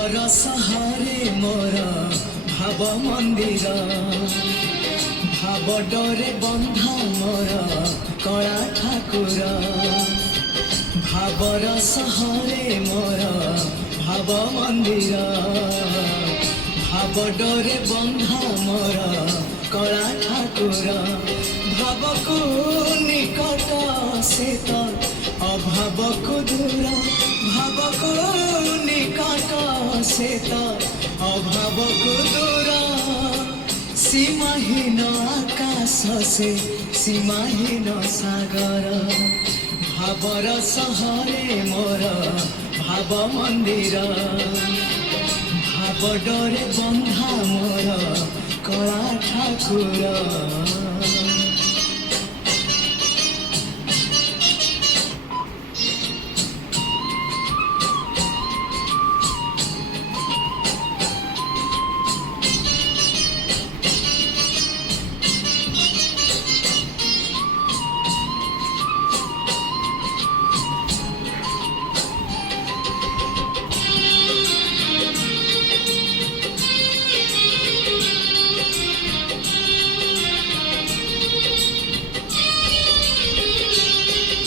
ভাবর সহারে মোর ভাব মন্দির ভাব ডরে বন্ধা মোর কলা ঠাকুর ভাবর সহারে মোর ভাব মন্দির ভাব ডরে বন্ধা মোর কলা ঠাকুর ভাবকু নিকট সেত অভাবকু দূর ভাবকু নিকট সেত অভাবকু দূর সীমাহীন আকাশ সে সীমাহীন সাগর ভাবর সহরে মোর ভাব মন্দির ভাব ডরে বন্ধা মোর কলা ঠাকুর।